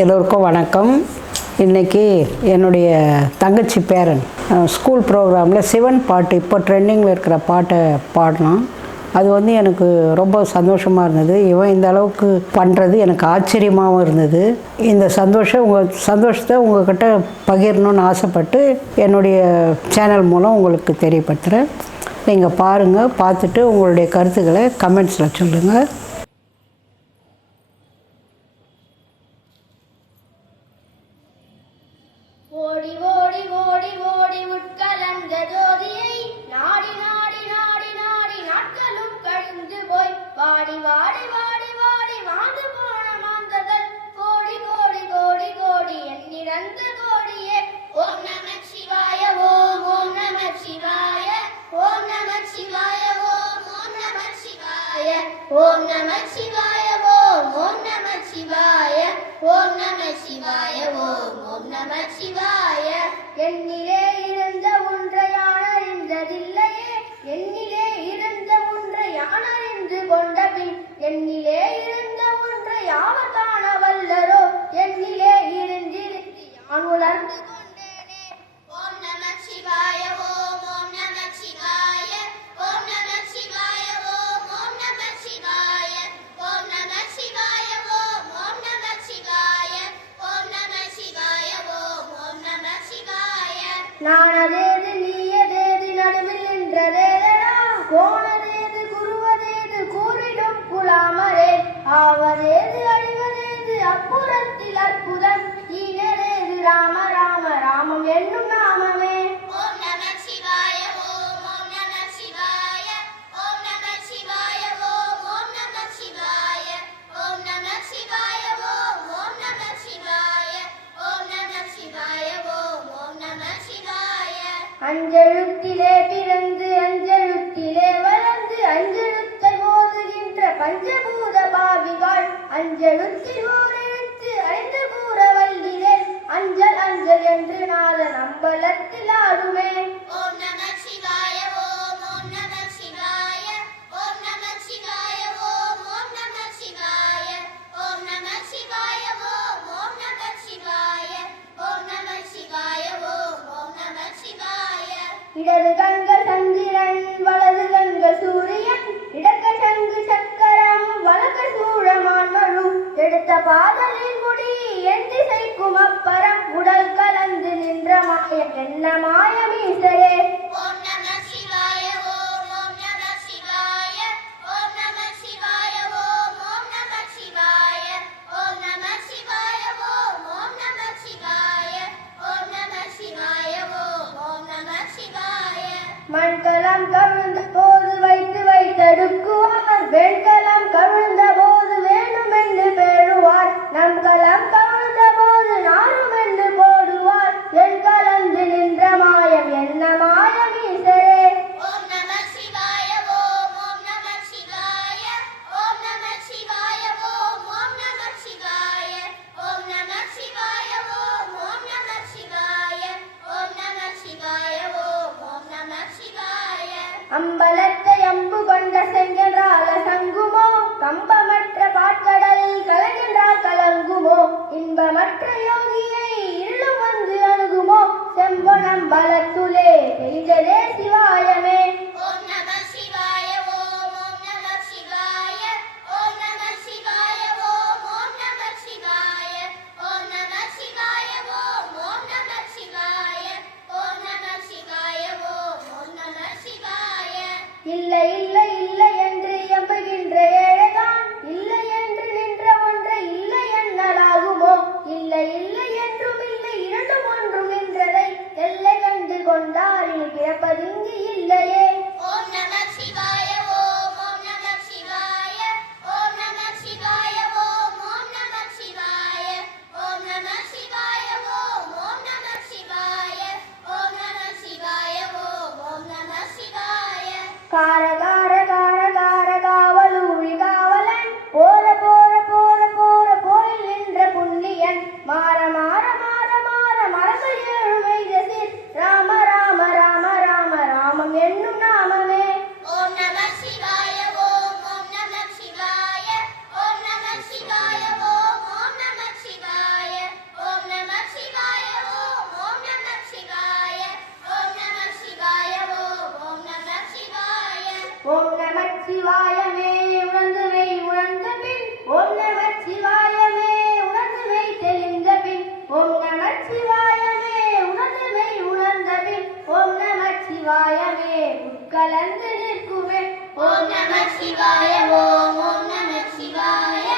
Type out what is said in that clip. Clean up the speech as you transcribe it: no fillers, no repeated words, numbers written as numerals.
எல்லோருக்கும் வணக்கம். இன்றைக்கி என்னுடைய தங்கச்சி பேரன் ஸ்கூல் ப்ரோக்ராமில் சிவன் பாட்டு இப்போ ட்ரெண்டிங்கில் இருக்கிற பாட்டை பாடினான். அது எனக்கு ரொம்ப சந்தோஷமாக இருந்தது. இவன் இந்த அளவுக்கு பண்ணுறது எனக்கு ஆச்சரியமாகவும் இருந்தது. இந்த சந்தோஷத்தை உங்கள்கிட்ட பகிரணும்னு ஆசைப்பட்டு என்னுடைய சேனல் மூலம் உங்களுக்கு தெரியப்படுத்துகிறேன். நீங்கள் பாருங்கள், பார்த்துட்டு உங்களுடைய கருத்துக்களை கமெண்ட்ஸில் சொல்லுங்கள். ஓடி ஓடி ஓடி ஓடி உட்கலந்த ஜோதியை நாடி நாடி நாடி நாடி நாட்களும் கழிந்து போய் வாடி வாடி வாடி வாடி வாழ்ந்து போன மாந்தர்கள் கோடி கோடி கோடி கோடி எண்ணிறந்த கோடியே. ஓம் நம சிவாய ஓம் ஓம் நம சிவாய ஓம் நம சிவாய ஓம் ஓம் நம சிவாய ஓம் நம சிவாய ஓம் ஓம் நம சிவாய ஓம் நம சிவாய ஓம் ஓம் நம சிவாய. எண்ணிலே இருந்த ஒன்றை யான் அறிந்ததில்லையே, எண்ணிலே இருந்த ஒன்றை யான் அறிந்து கொண்ட பின் எண்ணிலே இருந்த ஒன்றை யாவர் காண வல்லரோ, எண்ணிலே இருந்திருந்து யான் உணர்ந்து கொண்டேனே. ஓம் நம சிவாய ஓம் ஓம் நம சிவாய ஓம் நம சிவாய ஓம் ஓம் நம சிவாய ஓம் நம சிவாய ஓம் ஓம் நம சிவாய ஓம் நம சிவாய ஓம் ஓம் நம சிவாய. நானதேது நீயதேது நடுவில் நின்றதேதடா, போனதேது குருவதேது கூறிடும் குலாமரே, ஆவதேது அழிவதேது அப்புறத்தில் அற்புதம் ஈனதேது ராம ராம ராமம் என்னும் நாமமே. ஓம் நம சிவாய ஓம் ஓம் நம சிவாய ஓம் நம சிவாய ஓம் ஓம் நம சிவாய ஓம் நம சிவாய ஓம் ஓம் நம சிவாய ஓம் நம சிவாய ஓம் ஓம் நம சிவாய. அஞ்செழுத்திலே பிறந்து அஞ்செழுத்திலே வளர்ந்து அஞ்செழுத்தை ஓதுகின்ற பஞ்சபூத பாவிகள் அஞ்செழுத்தில் ஓரெழுத்து அறிந்து கூற வல்லினேன் அஞ்சல் அஞ்சல் என்று நாதன் அம்பலத்தில் ஆடுமே. ஓம் நம சிவாய ஓம் ஓம் நம சிவாய ஓம் நம சிவாய ஓம் ஓம் நம சிவாய ஓம் நம சிவாய ஓம் ஓம் நம சிவாய ஓம் நம சிவாய ஓம் ஓம் நம சிவாய. இடது கண்கள் சந்திரன் வலது கண்கள் சூரியன், இடக்க சங்கு சக்கரம் வலக்க சூழமான் மழு, எடுத்த பாதலில் முடி என் திசைக்கும் அப்பரம் உடல் கலந்து நின்ற மாயம் என்ன மாயமீசரே. ஓம் நம சிவாய ஓம் ஓம் நம சிவாய ஓம் நம சிவாய ஓம் ஓம் நம சிவாய ஓம் நம சிவாய ஓம் ஓம் நம சிவாய ஓம் நம சிவாய ஓம் ஓம் நம சிவாய. மண்கலம் கவிழ்ந்த போது வைத்து வைத்தடுக்குவார், வெண்கலம் கவிழ்ந்த போது வேணுமென்று பேணுவார், நம் கலம் கவிழ்ந்த போது நானுமென்று போடுவார், என் கலந்து நின்ற மாயம் என்ன மாயமீசரே. ஓம் நம சிவாய ஓம் ஓம் நம சிவாய ஓம் நம சிவாய ஓம் ஓம் நம சிவாய ஓம் நம சிவாய ஓம் ஓம் நம சிவாய ஓம் நம சிவாய ஓம் ஓம் நம சிவாய. அம்பலத்தை அம்பு கொண்ட செங்கன்றால சங்குமோ, கம்பமற்ற பாட்கடலில் கலகின்றால் கலங்குமோ, இன்பமற்ற யோகியை இருளும் வந்து அணுகுமோ, செம்பொனம் பலத்துலே பெய்ததே சிவாயமே. ஓம் நம சிவாய ஓம் ஓம் நம சிவாய ஓம் நம சிவாய ஓம் ஓம் நம சிவாய ஓம் நம சிவாய ஓம் ஓம் நம சிவாய ஓம் நம சிவாய ஓம் ஓம் நம சிவாய. இல்லை இல்லை இல்லை என்று எம்புகின்ற ஏழைதான், இல்லை என்று நின்ற ஒன்றை இல்லை என்னலாகுமோ, இல்லை இல்லை என்றும் இல்லை இரண்டும் ஒன்றும் என்றதை எல்லை கண்டு கொண்டாரில் பிறப்பதிங்கு இல்லையே. உட்கலந்து நிற்குமே. ஓம் நம சிவாய ஓம் நம சிவாய